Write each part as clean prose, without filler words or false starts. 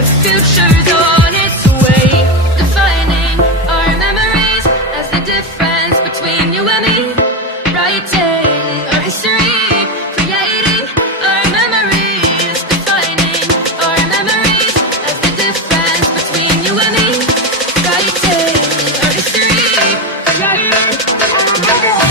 The future's on its way, defining our memories as the difference between you and me. Writing our history, creating our memories, defining our memories as the difference between you and me. Writing our history, creating our memories.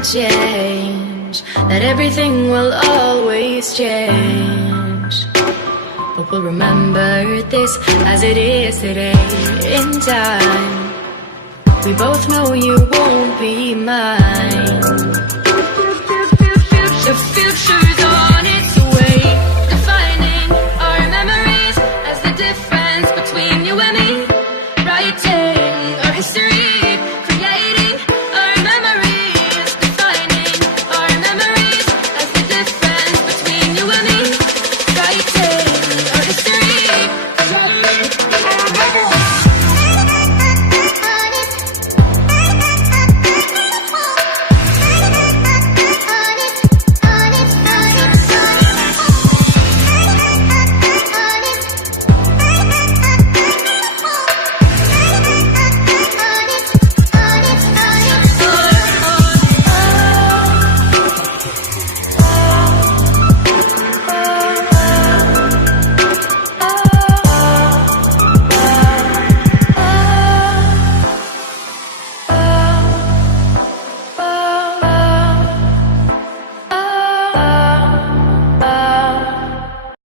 Change, that everything will always change, but we'll remember this as it is today in time. We both know you won't be mine. The future's on its way, defining our memories as the difference between you and me. Writing our history.